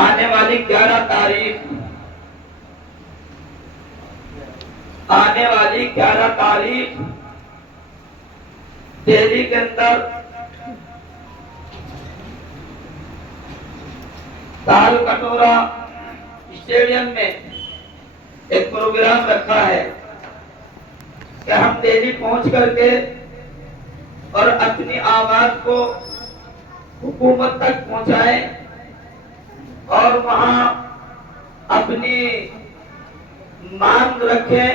آنے والی 11 تاریخ دہلی کے اندر تال کٹورا اسٹیڈیم میں ایک پروگرام رکھا ہے کہ ہم دہلی پہنچ کر کے اور اپنی آواز کو حکومت تک پہنچائیں اور وہاں اپنی مانگ رکھیں،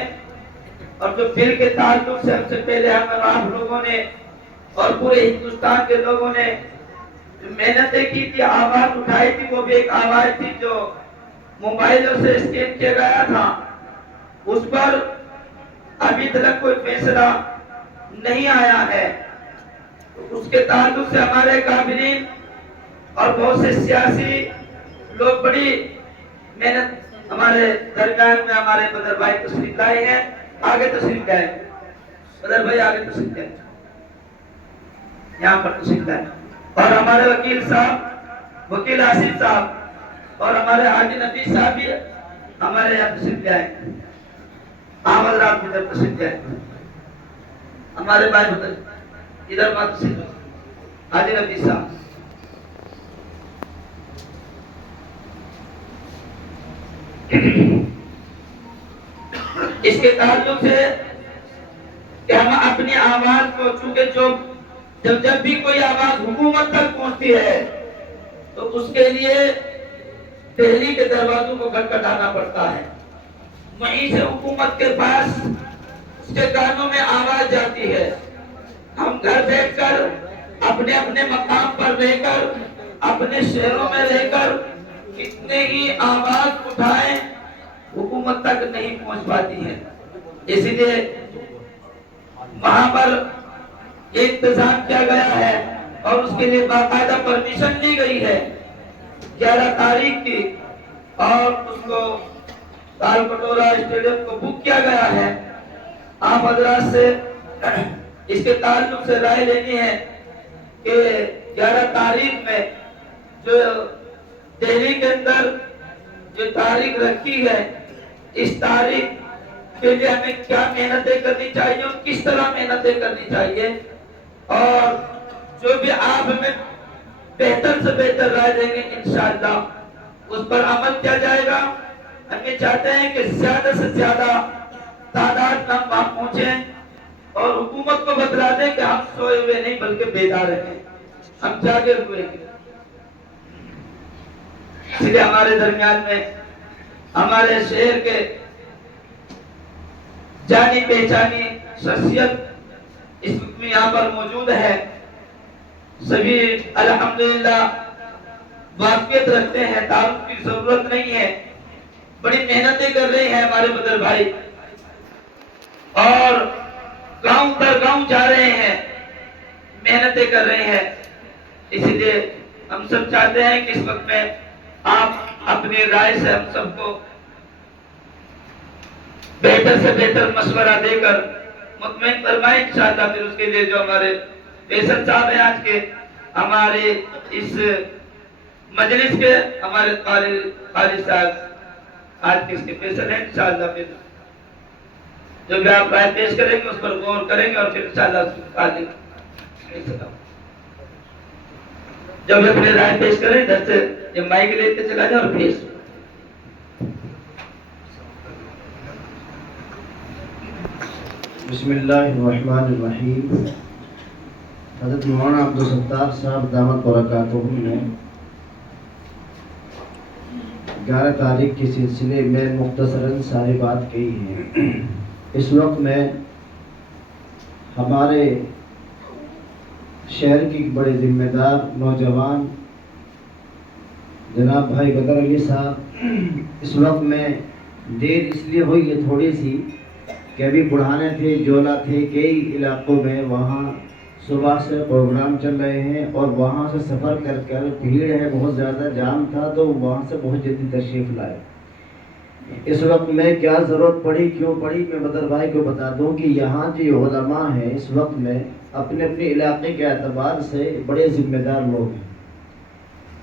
اور جو بل کے تعلق سے ہم سے پہلے آپ لوگوں نے اور پورے ہندوستان کے لوگوں نے محنتیں کی تھی، آواز اٹھائی تھی، وہ بھی ایک آواز تھی جو موبائلوں سے اسکین کیا گیا تھا، اس پر ابھی تک کوئی فیصلہ نہیں آیا ہے۔ اس کے تعلق سے ہمارے کابلین اور بہت سے سیاسی لوگ بڑی محنت ہمارے درمیان میں ہمارے بدر بھائی تشریف لائے ہیں، آگے تشریف لائے، بدر بھائی آگے تشریف لائے، یہاں پر تشریف لائے، اور ہمارے وکیل صاحب، وکیل آصف صاحب اور ہمارے حاجی نبی صاحب بھی ہمارے یہاں تشریف لائے، عام حضرات ادھر تشریف لائے، ہمارے بھائی بدر ادھر بات تشریف حاجی نبی صاحب۔ اس کے تعلق سے کہ ہم اپنی آواز کو، چونکہ جب بھی کوئی آواز حکومت تک پہنچتی ہے تو اس کے لیے دہلی کے دروازوں کو کھٹکھٹانا پڑتا ہے، وہیں سے حکومت کے پاس اس کے کانوں میں آواز جاتی ہے۔ ہم گھر بیٹھ کر اپنے اپنے مقام پر رہ کر اپنے شہروں میں رہ کر کتنے ہی آواز اٹھائیں، حکومت تک نہیں پہنچ پاتی ہے، اسی لیے وہاں پر انتظام کیا گیا ہے اور اس کے لیے باقاعدہ پرمیشن لی گئی ہے 11 تاریخ کی، اور اس کو تال کٹورا اسٹیڈیم کو بک کیا گیا ہے۔ آپ حضرات سے اس کے تعلق سے رائے لینی ہے کہ 11 تاریخ میں جو دہلی کے اندر جو تاریخ رکھی ہے، اس تاریخ کے لیے ہمیں کیا محنتیں کرنی چاہیے اور کس طرح محنتیں کرنی چاہیے، اور جو بھی آپ ہمیں بہتر سے بہتر رائے دیں گے انشاءاللہ اس پر عمل کیا جائے گا۔ ہم یہ چاہتے ہیں کہ زیادہ سے زیادہ تعداد میں ہم وہاں پہنچیں اور حکومت کو بتلا دیں کہ ہم سوئے ہوئے نہیں بلکہ بیدار ہیں، ہم جاگے ہوئے ہیں۔ اس لیے ہمارے درمیان میں ہمارے شہر کے جانی پہچانی شخصیت اس وقت میں یہاں پر موجود ہے، سبھی الحمدللہ واقفیت رکھتے ہیں، تعارف کی ضرورت نہیں ہے، بڑی محنتیں کر رہے ہیں ہمارے بدر بھائی، اور گاؤں در گاؤں جا رہے ہیں، محنتیں کر رہے ہیں۔ اسی لیے ہم سب چاہتے ہیں کہ اس وقت میں آپ اپنی رائے سے ہم سب کو بہتر سے بہتر مشورہ دے کر مطمئن فرمائیں انشاءاللہ۔ پھر اس کے لیے جو ہمارے فیصل صاحب ہیں آج کے ہمارے اس مجلس کے، ہمارے قاری صاحب آج کے اس کے فیصل ہیں، انشاءاللہ پھر جو بھی آپ رائے پیش کریں گے اس پر غور کریں گے، اور پھر انشاءاللہ اس کو جب اپنے رائے پیش کریں ادھر سے یہ مائک لے کے چلا جائے اور پیش۔ بسم اللہ الرحمن الرحیم۔ حضرت مولانا عبدالستار صاحب دامت برکاتہم نے 11 تاریخ کے سلسلے میں مختصراً ساری بات کہی ہے۔ اس وقت میں ہمارے شہر کی بڑے ذمہ دار نوجوان جناب بھائی بدر علی صاحب، اس وقت میں دیر اس لیے ہوئی ہے تھوڑی سی کہ ابھی بڑھانے تھے، جولا تھے، کئی علاقوں میں وہاں صبح سے پروگرام چل رہے ہیں، اور وہاں سے سفر کر کر بھیڑ ہے، بہت زیادہ جام تھا، تو وہاں سے بہت جلدی تشریف لائے۔ اس وقت میں کیا ضرورت پڑی، کیوں پڑی، میں بدر بھائی کو بتا دوں کہ یہاں جو علماء ہیں اس وقت میں اپنے اپنے علاقے کے اعتبار سے بڑے ذمہ دار لوگ ہیں،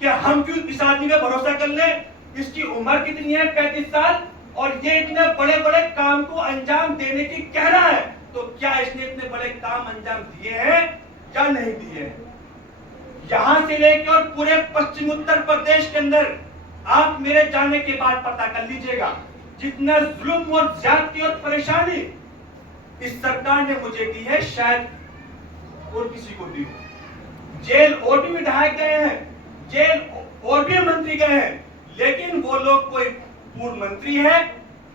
کہ ہم کیوں اس آدمی کا بھروسہ کر لیں؟ اس کی عمر کتنی ہے؟ 35 سال، اور یہ اتنے بڑے بڑے کام کو انجام دینے کی کہہ رہا ہے، تو کیا اس نے اتنے بڑے کام انجام دیے ہیں یا نہیں دیے ہیں؟ یہاں سے لے کے اور پورے پشچم اتر پردیش کے اندر آپ میرے جانے کے بعد پتہ کر لیجئے گا، جتنا ظلم اور زیادتی اور پریشانی اس سرکار نے مجھے دی ہے شاید اور کسی کو دی ہو۔ جیل اور بھی ودھائک گئے ہیں، جیل اور بھی منتری گئے ہیں، لیکن وہ لوگ کوئی پورو منتری ہے،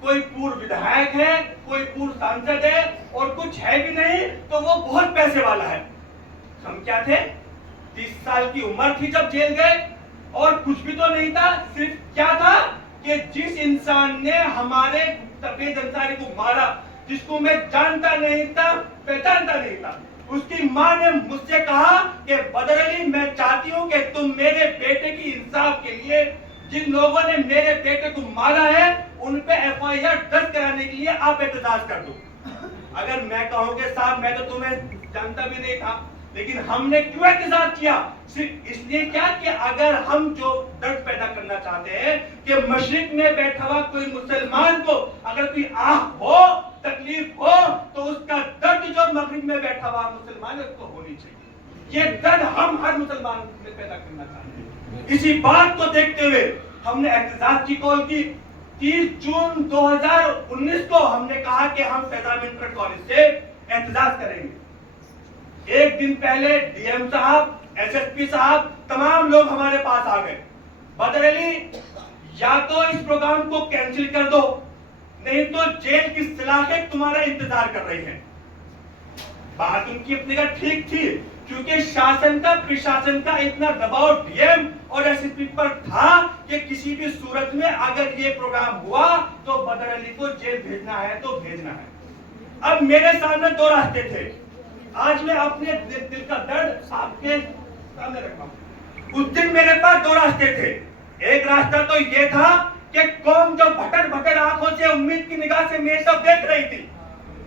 کوئی پورو ودھائک ہے، کوئی پورو سانسد ہے، اور کچھ ہے بھی نہیں تو وہ بہت پیسے والا ہے۔ ہم کیا تھے؟ 30 سال کی عمر تھی جب جیل گئے، اور کچھ بھی تو نہیں تھا، صرف کیا تھا کہ جس انسان نے ہمارے تقید انصاری کو مارا، جس کو میں جانتا نہیں تھا، پہچانتا نہیں تھا، اس کی ماں نے مجھ سے کہا کہ بدر علی میں چاہتی ہوں کہ تم میرے بیٹے کی انصاف کے لیے جن لوگوں نے میرے بیٹے کو مارا ہے ان پہ FIR درج کرانے کے لیے آپ احتجاج کر دو۔ اگر میں کہوں کہ صاحب میں تو تمہیں جانتا بھی نہیں تھا، لیکن ہم نے کیوں احتجاج کیا؟ صرف اس لیے کیا کہ اگر ہم جو درد پیدا کرنا چاہتے ہیں کہ مشرق میں بیٹھا ہوا کوئی مسلمان کو اگر کوئی آہ ہو، تکلیف ہو، تو اس کا درد جو مغرب میں بیٹھا ہوا مسلمان ہے اس کو ہونی چاہیے۔ یہ درد ہم ہر مسلمان میں پیدا کرنا چاہتے ہیں۔ اسی بات کو دیکھتے ہوئے ہم نے احتجاج کی کال کی۔ 30 جون 2019 کو ہم نے کہا کہ ہم فیضان انٹر کالج سے احتجاج کریں گے۔ ایک دن پہلے DM صاحب، SSP صاحب، تمام لوگ ہمارے پاس آ گئے۔ بدر علی یا تو اس پروگرام کو کینسل کر دو، نہیں تو جیل کی سلاخیں تمہارا انتظار کر رہی ہیں۔ بات ان کی اپنی کا ٹھیک تھی، کیونکہ شاسن کا پرشاسن کا اتنا دباؤ DM اور SSP پر تھا کہ کسی بھی صورت میں اگر یہ پروگرام ہوا تو بدر علی کو جیل بھیجنا ہے تو بھیجنا ہے۔ اب میرے سامنے دو راستے تھے۔ آج میں اپنے دل کا درد آپ کے سامنے رکھا ہوں۔ اس دن میرے پاس دو راستے تھے۔ ایک راستہ تو یہ تھا کہ قوم جو بھٹر بھٹر آنکھوں سے امید کی نگاہ سے میرے سب دیکھ رہی تھی،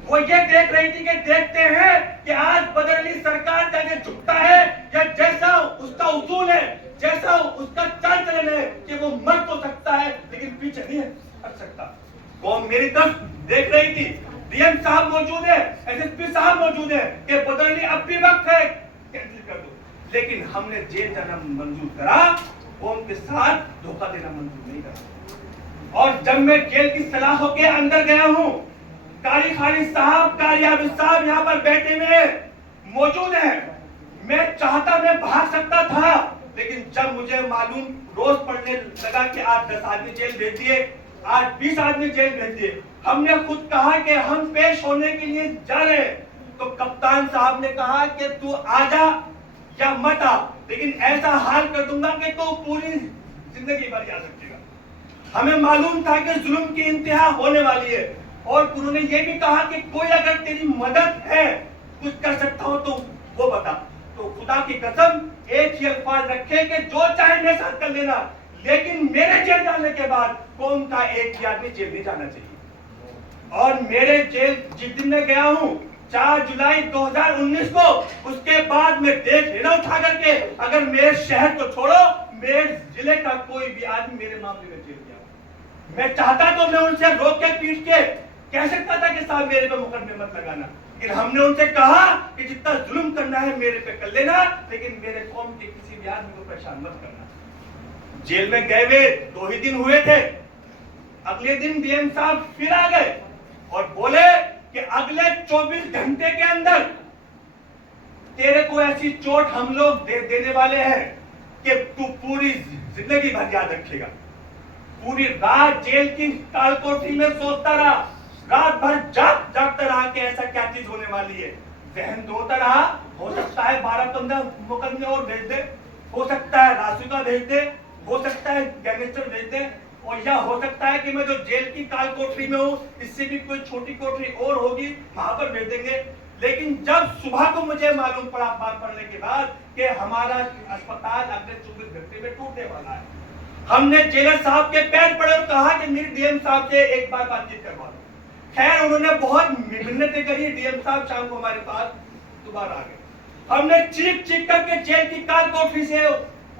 وہ یہ دیکھ رہی تھی کہ دیکھتے ہیں کہ آج بدر علی سرکار کا یہ جھکتا ہے یا جیسا اس کا اصول ہے، جیسا اس کا چال چلن ہے کہ وہ مر تو سکتا ہے لیکن پیچھے نہیں ہٹ سکتا۔ قوم میری طرف دیکھ رہی تھی، DM صاحب موجود ہے، SSP صاحب موجود ہے کہ بدر علی اب بھی وقت ہے کینسل کر دو، لیکن ہم نے جیل جانا منظور کرا، قوم کے ساتھ دھوکہ دینا منظور نہیں کرا۔ اور جب میں جیل کی سلاخوں کے اندر گیا ہوں، قاری خالد صاحب، قاری عابد صاحب یہاں پر بیٹھے ہوئے موجود ہیں، میں چاہتا میں بھاگ سکتا تھا، لیکن جب مجھے معلوم روز پڑنے لگا کہ آج 10 آدمی جیل بھیج دیے، آج 20 آدمی جیل بھیج دیے، ہم نے خود کہا کہ ہم پیش ہونے کے لیے جا رہے ہیں، تو کپتان صاحب نے کہا کہ تو آ جا یا مت آ، لیکن ایسا حال کر دوں گا کہ تو پوری زندگی بھر یاد رکھے گا۔ ہمیں معلوم تھا کہ ظلم کی انتہا ہونے والی ہے، اور انہوں نے یہ بھی کہا کہ کوئی اگر تیری مدد ہے، کچھ کر سکتا ہو تو وہ بتا۔ تو خدا کی قسم ایک ہی الفاظ رکھے کہ جو چاہے میرے ساتھ کر لینا، لیکن میرے جیل جانے کے بعد قوم کا ایک ہی آدمی جیل نہیں جانا چاہیے۔ اور میرے جیل جس دن میں گیا ہوں 4 جولائی 2019 کو، اس کے بعد میں دیکھ لینا اٹھا کر کے، اگر میرے شہر کو چھوڑو میرے ضلع کا کوئی بھی آدمی میرے معاملے میں جیل گیا، میں چاہتا تو میں ان سے روک کے پیٹ کے کہہ سکتا تھا کہ صاحب میرے پہ مقدمے مت لگانا، لیکن ہم نے ان سے کہا کہ جتنا ظلم کرنا ہے میرے پہ کر لینا، لیکن میرے قوم کے کسی بھی آدمی کو پریشان مت کرنا۔ جیل میں گئے ہوئے 2 ہی دن ہوئے تھے، اگلے دن DM صاحب پھر آ گئے اور بولے کہ اگلے 24 گھنٹے کے اندر تیرے کو ایسی چوٹ ہم لوگ دینے والے ہیں کہ تو پوری زندگی بھر یاد رکھے گا۔ پوری رات جیل کی تال کوٹری میں سوچتا رہا، رات بھر جاگتا رہا کہ ایسا کیا چیز ہونے والی ہے، ذہن دھوتا رہا، ہو سکتا ہے 12-15 مقدمے اور بھیج دے، ہو سکتا ہے راسو کا بھیج دے، ہو سکتا ہے گینگسٹر بھیج دے، اور یا ہو سکتا ہے کہ میں جو جیل کی کال کوٹری میں ہوں اس سے بھی کوئی چھوٹی کوٹری اور ہوگی وہاں پر بھیج دیں گے۔ لیکن جب صبح کو مجھے معلوم پڑا بات پڑھنے کے بعد کہ ہمارا اسپتال اگلے 24 گھنٹے میں ٹوٹنے والا ہے، ہم نے جیلر صاحب کے پیر پڑے اور کہا کہ میری DM صاحب سے ایک بار بات چیت کروا دو۔ خیر انہوں نے بہت منتیں کری، DM صاحب شام کو ہمارے پاس دوبارہ آ گئے۔ ہم نے چیخ چیخ کر کے جیل کی کال کوٹری سے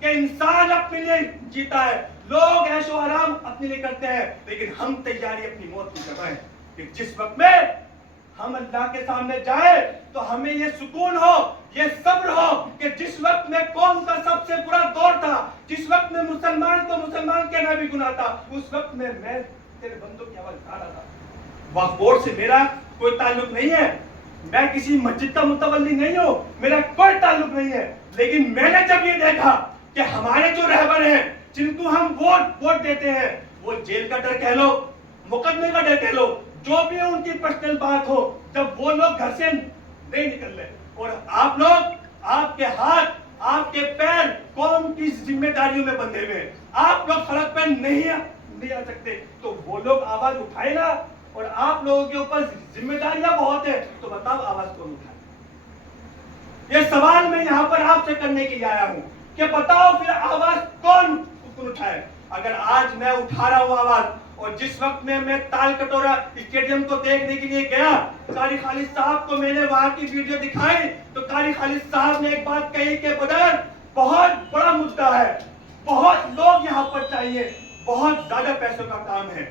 کہ انسان اپنے لیے جیتا ہے, لوگ عیش و آرام اپنے لیے کرتے ہیں, لیکن ہم تیاری اپنی موت کی کر رہے ہیں کہ جس وقت میں ہم اللہ کے سامنے جائے تو ہمیں یہ سکون ہو, یہ صبر ہو کہ جس وقت میں قوم کا سب سے برا دور تھا, جس وقت میں مسلمان کو مسلمان کہنا بھی گناہ تھا, اس وقت میں تیرے بندوں کی آواز اٹھا رہا تھا. وقف بورڈ سے میرا کوئی تعلق نہیں ہے, میں کسی مسجد کا متولی نہیں ہوں, میرا کوئی تعلق نہیں ہے, لیکن میں نے جب یہ دیکھا کہ ہمارے جو رہبر ہیں جن کو ہم ووٹ دیتے ہیں, وہ جیل کا ڈر کہہ لو, مقدمے کا ڈر کہہ لو, جو بھی ان کی پرسنل بات ہو, جب وہ لوگ گھر سے نہیں نکل رہے اور آپ لوگ, آپ کے ہاتھ, آپ کے پیر قوم کی ذمہ داریوں میں بندھے ہوئے ہیں, آپ لوگ سڑک پہ نہیں آ سکتے, تو وہ لوگ آواز اٹھائے گا اور آپ لوگوں کے اوپر ذمہ داریاں بہت ہیں, تو بتاؤ آواز کون اٹھائے؟ یہ سوال میں یہاں پر آپ سے کرنے کے لیے آیا ہوں کہ بتاؤ پھر آواز کون اٹھائے؟ اگر آج میں اٹھا رہا ہوں آواز, اور جس وقت میں تال کٹورا اسٹیڈیم کو دیکھنے کے لیے گیا, قاری خالد صاحب کو میں نے وہاں کی ویڈیو دکھائی, تو قاری خالد صاحب نے ایک بات کہی کہ بدر بہت بڑا مدعا ہے, بہت لوگ یہاں پر چاہیے, بہت زیادہ پیسوں کا کام ہے.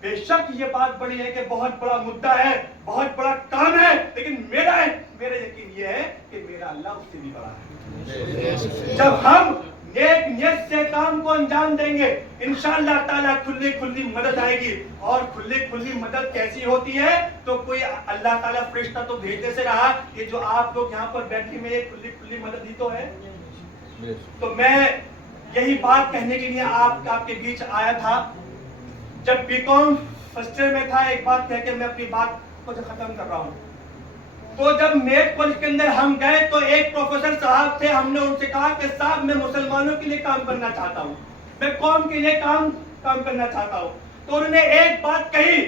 بے شک یہ بات بڑی ہے کہ بہت بڑا مدعا ہے, بہت بڑا کام ہے, لیکن میرا یقین یہ ہے کہ میرا اللہ اس سے بھی بڑا ہے. جب ہم نیک نیت سے کام کو انجام دیں گے, انشاءاللہ تعالیٰ کھلی مدد آئے گی. اور کھلی مدد کیسی ہوتی ہے؟ تو کوئی اللہ تعالیٰ فرشتہ تو بھیجنے سے رہا, یہ جو آپ لوگ یہاں پر بیٹھے میں یہ کھلی مدد ہی تو ہے. تو میں یہی بات کہنے کے لیے آپ کے بیچ آیا تھا. جب بی کام فرسٹ ایئر میں تھا, ایک بات کہہ کے میں اپنی بات کو ختم کر رہا ہوں. تو جب میٹ کالج کے اندر ہم گئے تو ایک پروفیسر صاحب تھے, ہم نے ان سے کہا کہ صاحب میں مسلمانوں کے لیے کام کرنا چاہتا ہوں, میں قوم کے لیے کام کرنا چاہتا ہوں. تو انہوں نے ایک بات کہی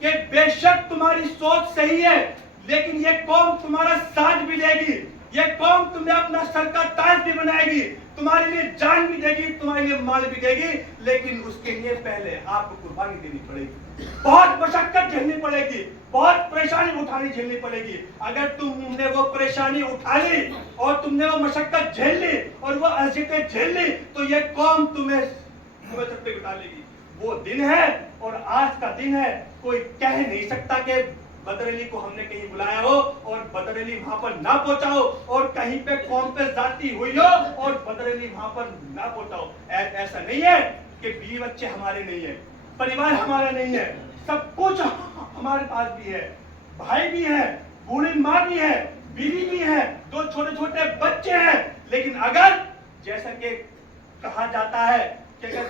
کہ بے شک تمہاری سوچ صحیح ہے, لیکن یہ قوم تمہارا ساتھ بھی دے گی, یہ قوم تمہیں اپنا سر کا تاج بھی بنائے گی, تمہارے لیے جان بھی دے گی, تمہارے لیے مال بھی دے گی, لیکن اس کے لیے پہلے آپ کو قربانی دینی پڑے گی, بہت مشقت جھیلنی پڑے گی, بہت پریشانی جھیلنی پڑے گی. اگر تم نے وہ پریشانی اٹھا لی اور تم نے وہ مشقت جھیل لی اور وہ اذیتیں جھیل لی, تو یہ قوم تمہیں سر پہ بٹھا لے گی. وہ دن ہے اور آج کا دن ہے, کوئی کہہ نہیں سکتا کہ بدر علی کو ہم نے کہیں بلایا ہو اور بدر علی وہاں پر نہ پہنچا ہو, اور کہیں پہ قوم پہ ذاتی ہوئی ہو اور بدر علی وہاں پر نہ پہنچا ہو. ایسا نہیں ہے کہ بیوی بچے ہمارے نہیں ہیں, پریوار ہمارا نہیں ہے, سب کچھ ہمارے پاس بھی ہے, بھائی بھی ہے, بوڑھی ماں بھی ہے, بیوی بھی ہے, 2 چھوٹے بچے ہیں. لیکن اگر جیسا کہ کہا جاتا ہے کہ اگر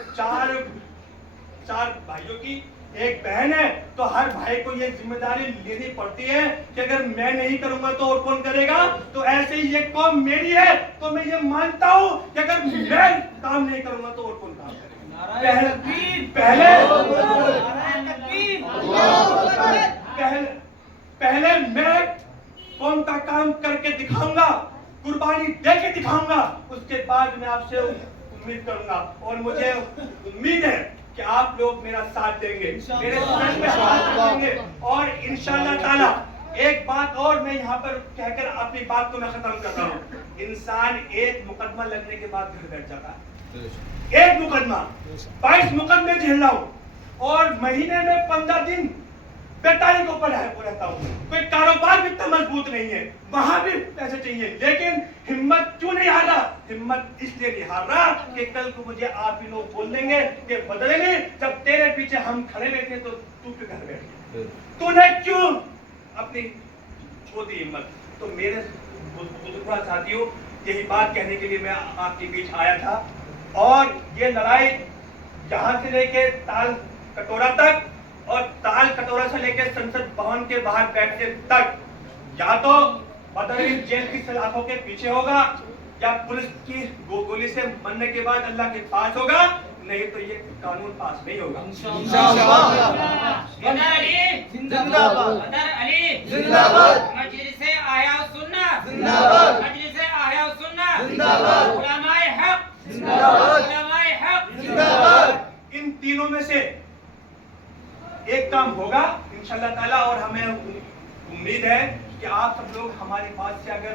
چار بھائیوں کی ایک بہن ہے تو ہر بھائی کو یہ ذمہ داری لینی پڑتی ہے کہ اگر میں نہیں کروں گا تو اور کون کرے گا. تو ایسے ہی یہ قوم میری ہے, تو میں یہ مانتا ہوں کہ اگر میں کام نہیں کروں گا تو اور کون کام کرے گا. پہلے میں قوم کا کام کر کے دکھاؤں گا, قربانی دے کے دکھاؤں گا, اس کے بعد میں آپ سے امید کروں گا. اور مجھے امید ہے کہ آپ لوگ میرا ساتھ دیں گے, میرے سر پہ ہاتھ رکھیں گے, اور انشاءاللہ تعالی ایک بات اور میں یہاں پر کہہ کر اپنی بات کو میں ختم کر رہا ہوں. انسان ایک مقدمہ لگنے کے بعد گھر بیٹھ جاتا ہے, ایک مقدمہ, 22 مقدمے جھیل رہا ہوں, اور مہینے میں 15 دن بیٹائی کے اوپر رہتا ہوں. کوئی کاروبار بھی اتنا مضبوط نہیں ہے, وہاں بھی پیسے چاہیے, لیکن ہمت کیوں نہیں ہار رہا؟ ہمت اس لیے نہیں ہار رہا کہ کل کو مجھے آپ ہی لوگ بول دیں گے کہ بدلے نہیں, جب تیرے پیچھے ہم کھڑے ہوئے تھے تو تو پہ گھر بیٹھ, تو نے کیوں اپنی چھوڑ دی ہمت. تو میرے بزرگوں ساتھیوں, یہی بات کہنے کے لیے میں آپ کے بیچ آیا تھا. اور یہ لڑائی یہاں سے لے کے تال کٹورا تک, اور تال کٹورا سے لے کے سنسد بھون کے باہر بیٹھنے تک, یا تو بدر علی جیل کی سلاخوں کے پیچھے ہوگا, یا پولیس کی گولی سے مرنے کے بعد اللہ کے پاس ہوگا, نہیں تو یہ قانون پاس نہیں ہوگا. بدر علی زندہ باد, بدر علی زندہ باد, مجلس احیاء السنہ زندہ باد, مجلس احیاء السنہ زندہ باد, علماء حق زندہ باد, علماء حق زندہ باد. ان تینوں میں سے ایک کام ہوگا انشاءاللہ تعالی, اور ہمیں امید ہے کہ آپ سب لوگ ہماری بات سے اگر